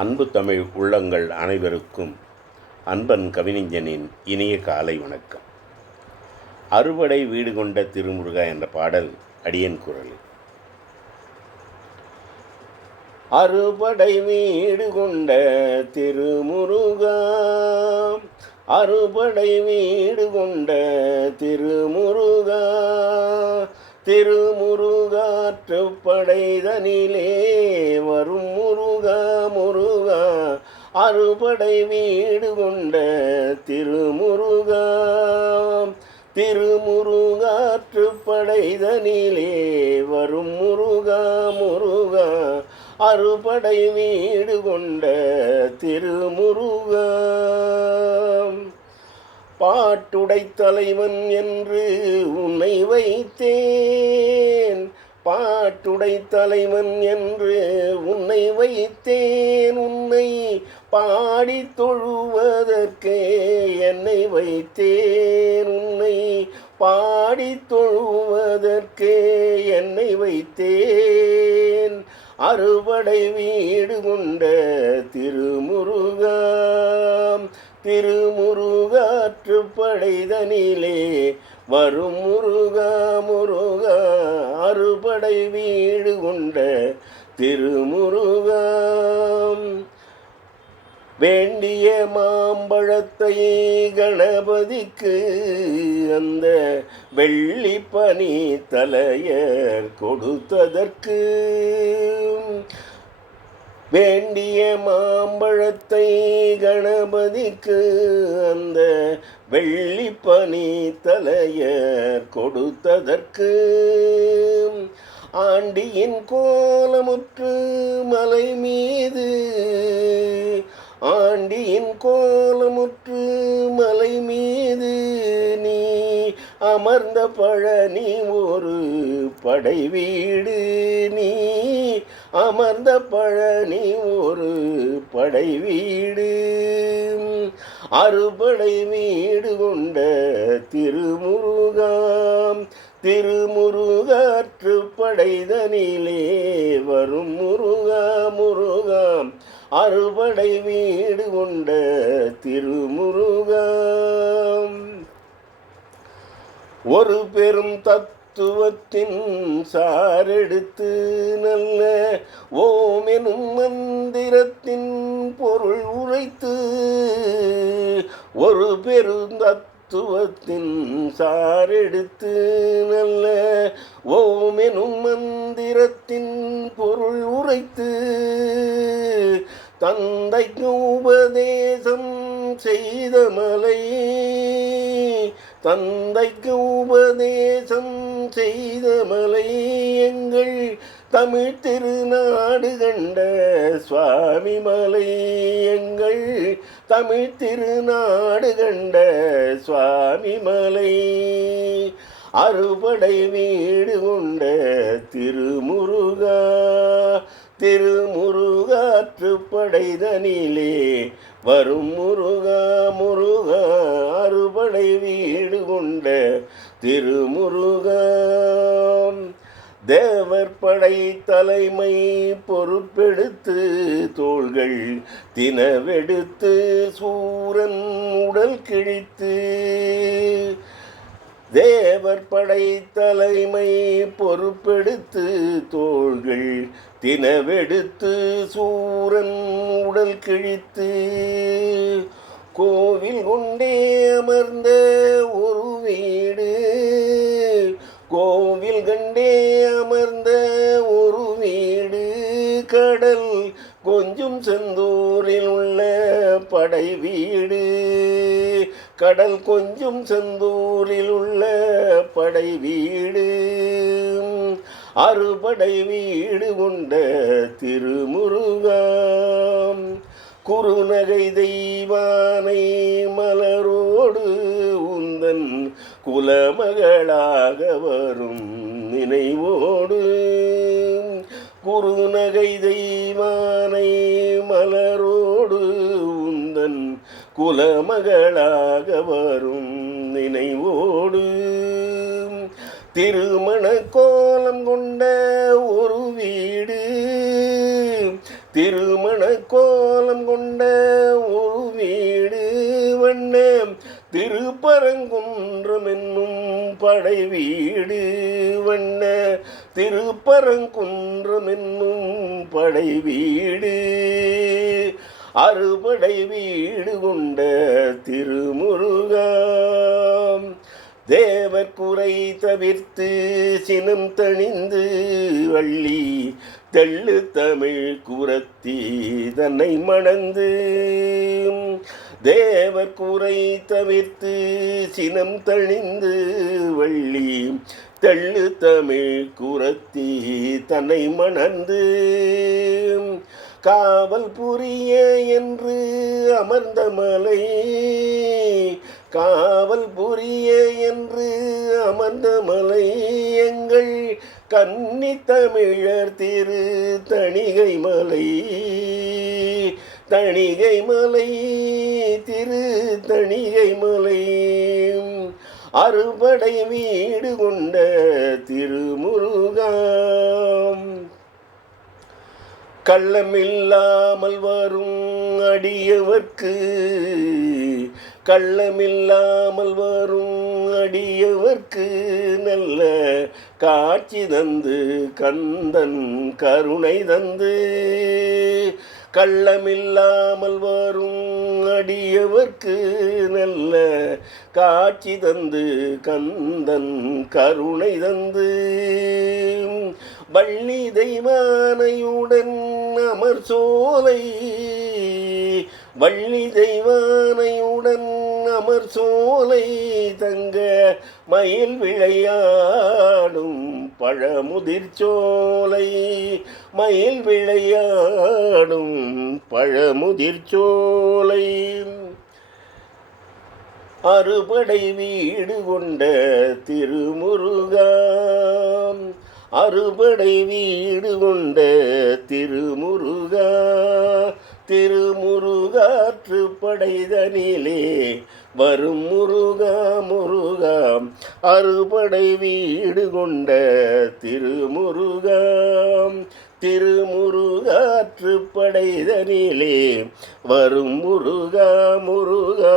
அன்பு தமிழ் உள்ளங்கள் அனைவருக்கும் அன்பன் கவிஞனின் இனிய காலை வணக்கம். அறுபடை வீடு கொண்ட திருமுருகா என்ற பாடல் அடியன் குரலில். அறுபடை வீடு கொண்ட திருமுருகா அறுபடை வீடு கொண்ட திருமுருகா திருமுருகாற்று படைதனிலே அறுபடை வீடு கொண்ட திருமுருகா. திருமுருகாற்று படைதனிலே வரும் முருகா முருகா. அறுபடை வீடு கொண்ட திருமுருகா. பாட்டுடை தலைவன் என்று உன்னை வைத்தேன். பாட்டுடை தலைவன் என்று உன்னை வைத்தேன். உன்னை பாடி தொழுவதற்கே என்னை வைத்தேன். உன்னை பாடி தொழுவதற்கே என்னை வைத்தேன். அறுபடை வீடு கொண்ட திருமுருகாம் திருமுருகாற்று படைதனிலே வரும் முருகா முருகா. அறுபடை வீடு கொண்ட திருமுருகாம் வேண்டிய மாம்பழத்தை கணபதிக்கு அந்த வெள்ளி பனி தலையர் கொடுத்ததற்கு. வேண்டிய மாம்பழத்தை கணபதிக்கு அந்த வெள்ளி பனி தலையர் கொடுத்ததற்கு. ஆண்டியின் கோலமுற்று மலை மீது ஆண்டியின் கோலமுற்று மலை மீது நீ அமர்ந்த பழனி ஒரு படை வீடு. நீ அமர்ந்த பழனி ஒரு படை வீடு. அறுபடை வீடு கொண்ட திருமுருகாம் திருமுருகாற்று படைதனிலே வரும் முருகா முருகாம் அறுபடை வீடு கொண்ட திருமுருகம் ஒரு பெரும் தத்துவத்தின் சாரெடுத்து நல்ல ஓம் எனும் மந்திரத்தின் பொருள் உரைத்து ஒரு பெரும் தத்துவத்தின் சாரெடுத்து நல்ல ஓம் எனும் மந்திரத்தின் பொருள் உரைத்து தந்தைக்கு உபதேசம் செய்த மலை. தந்தைக்கு உபதேசம் செய்த மலை எங்கள் தமிழ் திருநாடு கண்ட சுவாமி மலை எங்கள் தமிழ் திருநாடு கண்ட சுவாமி மலை. அறுபடை வீடு கொண்ட திருமுருகா திருமுருகாற்று படைதனிலே வரும் முருகா முருகா அறுபடை வீடு கொண்ட திருமுருகா. தேவர் படை தலைமை பொறுப்பெடுத்து தோள்கள் தினவெடுத்து சூரன் உடல் கிழித்து தேவர் படை தலைமை பொறுப்பெடுத்து தோள்கள் தினவெடுத்து சூரன் உடல் கிழித்து கோவில் கொண்டே அமர்ந்த ஒரு வீடு. கோவில் கண்டே அமர்ந்த ஒரு வீடு. கடல் கொஞ்சம் செந்தூரில் உள்ள படை வீடு. கடல் கொஞ்சம் செந்தூரில் உள்ள படை வீடு. அறுபடை வீடு கொண்ட திருமுருகாம். குறுநகை தெய்வானை மலரோடு உந்தன் குலமகளாக வரும் நினைவோடு. குறுநகை தெய்வானை மலரோடு உந்தன் குலமகளாக வரும் நினைவோடு. திருமண கோலம் கொண்ட ஒரு வீடு. திருமண கோலம் கொண்ட ஒரு வீடு. வண்ண திருப்பரங்குன்றம் என்னும் படை வீடு. வண்ண திருப்பரங்குன்றம் என்னும் படை வீடு. அறுபடை வீடு கொண்ட திருமுருகா. தேவர் குறை தவிர்த்து சினம் தணிந்து வள்ளி தெள்ளு தமிழ் குரத்தி தன்னை மணந்து. தேவர் குறை தவிர்த்து சினம் தணிந்து வள்ளி தெள்ளு தமிழ் குரத்தி தன்னை மணந்து. காவல் புரிய என்று அமர்ந்த மலை காவல் புரிய என்று அமர்ந்த மலை எங்கள் கன்னி தமிழர் திரு தணிகை மலை தணிகை மலை திரு தணிகை மலை. அறுபடை வீடு கொண்ட திருமுருகாம் கள்ளமில்லாமல் வரும் அடியவர்க்கு கள்ளமில்லாமல் வரும் அடியவர்க்கு நல்ல காட்சி தந்து கந்தன் கருணை தந்து. கள்ளமில்லாமல் வரும் அடியவர்க்கு நல்ல காட்சி தந்து கந்தன் கருணை தந்து. வள்ளி தெய்வானையுடன் அமர் சோலை வள்ளி தெய்வானையுடன் அமர் சோலை தங்க மயில் விளையாடும் பழமுதிர்ச்சோலை மயில் விளையாடும் பழமுதிர்ச்சோலை அறுபடை வீடு கொண்ட திருமுருகாம் அறுபடை வீடு கொண்ட திருமுருகா. திருமுருகாற்று படைதனிலே வரும் முருகா முருகா அறுபடை வீடு கொண்ட திருமுருகாம் திருமுருகாற்று படைதனிலே வரும் முருகா முருகா.